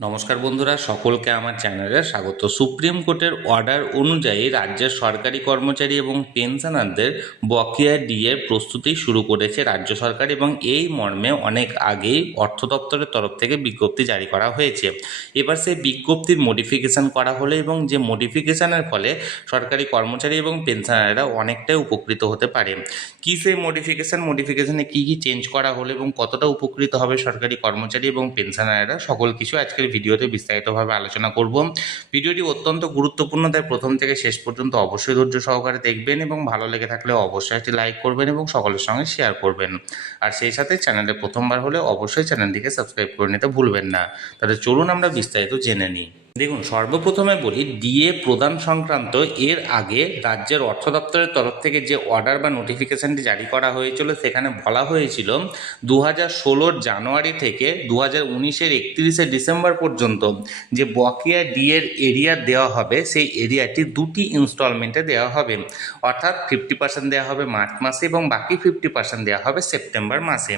নমস্কার বন্ধুরা, সকলকে আমার চ্যানেলে স্বাগত। সুপ্রিম কোর্টের অর্ডার অনুযায়ী রাজ্যের সরকারি কর্মচারী এবং পেনশনারদের বকেয়া ডিএর প্রস্তুতি শুরু করেছে রাজ্য সরকার, এবং এই মর্মে অনেক আগেই অর্থ দপ্তরের তরফ থেকে বিজ্ঞপ্তি জারি করা হয়েছে। এবার সেই বিজ্ঞপ্তির মডিফিকেশন করা হলো, এবং যে মডিফিকেশনের ফলে সরকারি কর্মচারী এবং পেনশনাররা অনেকটাই উপকৃত হতে পারে। কী সেই মডিফিকেশনে কী কী চেঞ্জ করা হলো এবং কতটা উপকৃত হবে সরকারি কর্মচারী এবং পেনশনাররা, সকল কিছু আজকের ভিডিওতে বিস্তারিতভাবে আলোচনা করব। ভিডিওটি অত্যন্ত গুরুত্বপূর্ণ, তাই প্রথম থেকে শেষ পর্যন্ত অবশ্যই ধৈর্য সহকারে দেখবেন, এবং ভালো লেগে থাকলে অবশ্যই একটি লাইক করবেন এবং সকলের সঙ্গে শেয়ার করবেন। আর সেই সাথে চ্যানেলে প্রথমবার হলে অবশ্যই চ্যানেলটিকে সাবস্ক্রাইব করে নিতে ভুলবেন না। তাহলে চলুন আমরা বিস্তারিত জেনে নিই। দেখুন, সর্বপ্রথমে বলি, ডিএ প্রদান সংক্রান্ত এর আগে রাজ্যের অর্থ দপ্তরের তরফ থেকে যে অর্ডার বা নোটিফিকেশনটি জারি করা হয়েছিল, সেখানে বলা হয়েছিল 2016 জানুয়ারি থেকে 2019 31 ডিসেম্বর পর্যন্ত যে বকেয়া ডিএর এরিয়া দেওয়া হবে, সেই এরিয়াটি দুটি ইনস্টলমেন্টে দেওয়া হবে। অর্থাৎ 50% দেওয়া হবে মার্চ মাসে এবং বাকি 50% দেওয়া হবে সেপ্টেম্বর মাসে।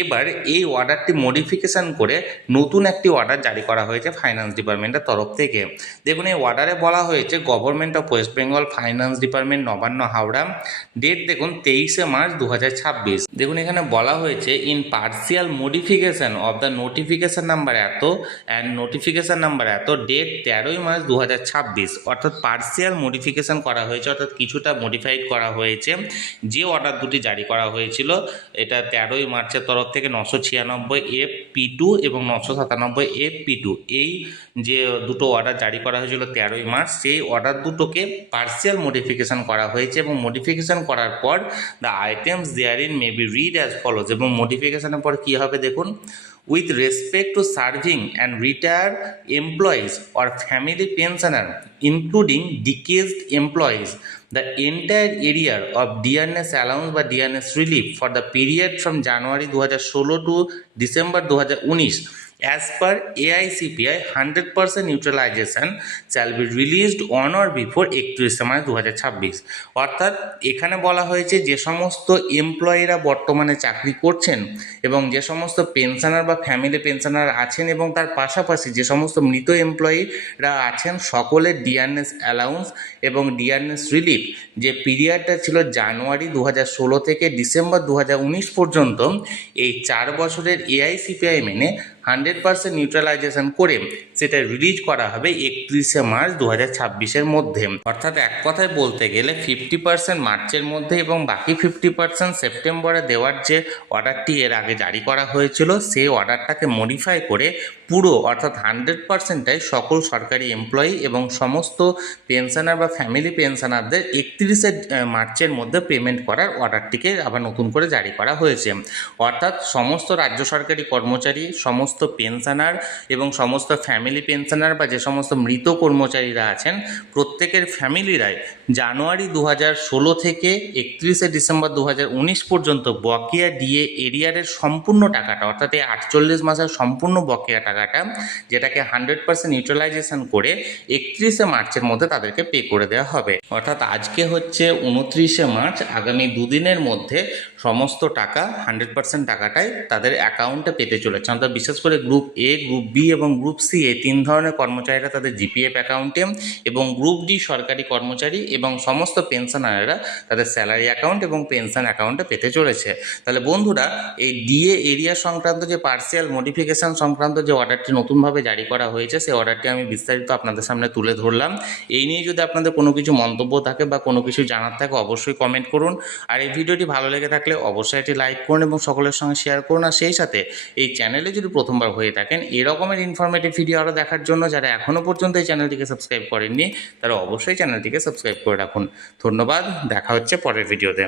এবার এই অর্ডারটি মডিফিকেশন করে নতুন একটি অর্ডার জারি করা হয়েছে ফাইন্যান্স ডিপার্টমেন্টের তরফ থেকে। দেখুন, এই অর্ডারে বলা হয়েছে government of West Bengal, finance department, Nabanna, Howrah. Date দেখুন 23 মার্চ 2026। দেখুন, এখানে বলা হয়েছে in partial modification of the notification number এত অ্যান্ড নোটিফিকেশন নাম্বার এত, ডেট 13 মার্চ 2026। অর্থাৎ পার্সিয়াল মডিফিকেশন করা হয়েছে, অর্থাৎ কিছুটা মডিফাইড করা হয়েছে। যে অর্ডার দুটি জারি করা হয়েছিল, এটা 13 মার্চের তরফ থেকে 996 FP2 এবং 997 FP2, এই যে দুটো অর্ডার জারি করা হয়েছিল 13 মার্চ, সেই অর্ডার দুটোকে পার্সিয়াল মডিফিকেশন করা হয়েছে। এবং মডিফিকেশন করার পর the items therein may be read as follows. এবং মডিফিকেশনের পর কী হবে দেখুন, with respect to serving and retired employees or family pensioner, including deceased employees, the entire area of dearness allowance বা dearness relief for the period from January 2016 to December 2019 as per AICPI 100% neutralization shall be released on or before 31 March 2026। অর্থাৎ এখানে বলা হয়েছে যে সমস্ত এমপ্লয়িরা বর্তমানে চাকরি করছেন এবং যে সমস্ত পেনশনার বা ফ্যামিলি পেনশনার আছেন এবং তার পাশাপাশি যে সমস্ত মৃত এমপ্লয়িরা আছেন, সকলের ডিয়ারনেস অ্যালাউন্স এবং ডিয়ারনেস রিলিফ যে পিরিয়ডটা ছিল জানুয়ারি 2016 থেকে ডিসেম্বর 2019 পর্যন্ত, এই 4 বছরের AICPI মেনে 100% নিউট্রালাইজেশন করে সেটা রিলিজ করা হবে 31 মার্চ 2026 মধ্যে। অর্থাৎ এক কথায় বলতে গেলে 50% মার্চের মধ্যে এবং বাকি 50% সেপ্টেম্বরে দেওয়ার যে অর্ডারটি এর আগে জারি করা হয়েছিল, সেই অর্ডারটাকে মডিফাই করে পুরো অর্থাৎ 100%টাই সকল সরকারি এমপ্লয়ি এবং সমস্ত পেনশনার বা ফ্যামিলি পেনশনারদের 31 মার্চের মধ্যে পেমেন্ট করার অর্ডারটিকে আবার নতুন করে জারি করা হয়েছে। অর্থাৎ সমস্ত রাজ্য সরকারি কর্মচারী, সমস্ত পেনশনার এবং সমস্ত ফ্যামিলি পেনশনার বা যে সমস্ত মৃত কর্মচারীরা আছেন, প্রত্যেকের ফ্যামিলিরাই জানুয়ারি 2016 থেকে 31 ডিসেম্বর 2019 পর্যন্ত বকেয়া ডিএ এরিয়ারের সম্পূর্ণ টাকাটা, অর্থাৎ এই 48 মাসের সম্পূর্ণ বকেয়া টাকাটা, যেটাকে 100% নিউট্রালাইজেশন করে 31 মার্চের মধ্যে তাদেরকে পে করে দেওয়া হবে। অর্থাৎ আজকে হচ্ছে 29 মার্চ, আগামী দুদিনের মধ্যে সমস্ত টাকা 100% টাকাটাই তাদের অ্যাকাউন্টে পেতে চলেছে। অর্থাৎ বিশেষ করে গ্রুপ এ, গ্রুপ বি এবং গ্রুপ সি, এই 3 ধরনের কর্মচারীরা তাদের জিপিএফ অ্যাকাউন্টে, এবং গ্রুপ ডি সরকারি কর্মচারী এবং সমস্ত পেনশনাররা তাদের স্যালারি অ্যাকাউন্ট এবং পেনশন অ্যাকাউন্টে পেতে চলেছে। তাহলে বন্ধুরা, এই ডিএ এরিয়া সংক্রান্ত যে পার্সিয়াল মডিফিকেশন সংক্রান্ত যে অর্ডারটি নতুনভাবে জারি করা হয়েছে, সেই অর্ডারটি আমি বিস্তারিত আপনাদের সামনে তুলে ধরলাম। এই নিয়ে যদি আপনাদের কোনো কিছু মন্তব্য থাকে বা কোনো কিছু জানার থাকে, অবশ্যই কমেন্ট করুন। আর এই ভিডিওটি ভালো লেগে থাকলে অবশ্যই একটি লাইক করুন এবং সকলের সঙ্গে শেয়ার করুন। আর সেই সাথে এই চ্যানেলে যদি প্রথমবার হয়ে থাকেন, এরকমের ইনফরমেটিভ ভিডিও আরও দেখার জন্য যারা এখনও পর্যন্ত এই চ্যানেলটিকে সাবস্ক্রাইব করেননি, তারা অবশ্যই চ্যানেলটিকে সাবস্ক্রাইব করে রাখুন। ধন্যবাদ, দেখা হচ্ছে পরের ভিডিওতে।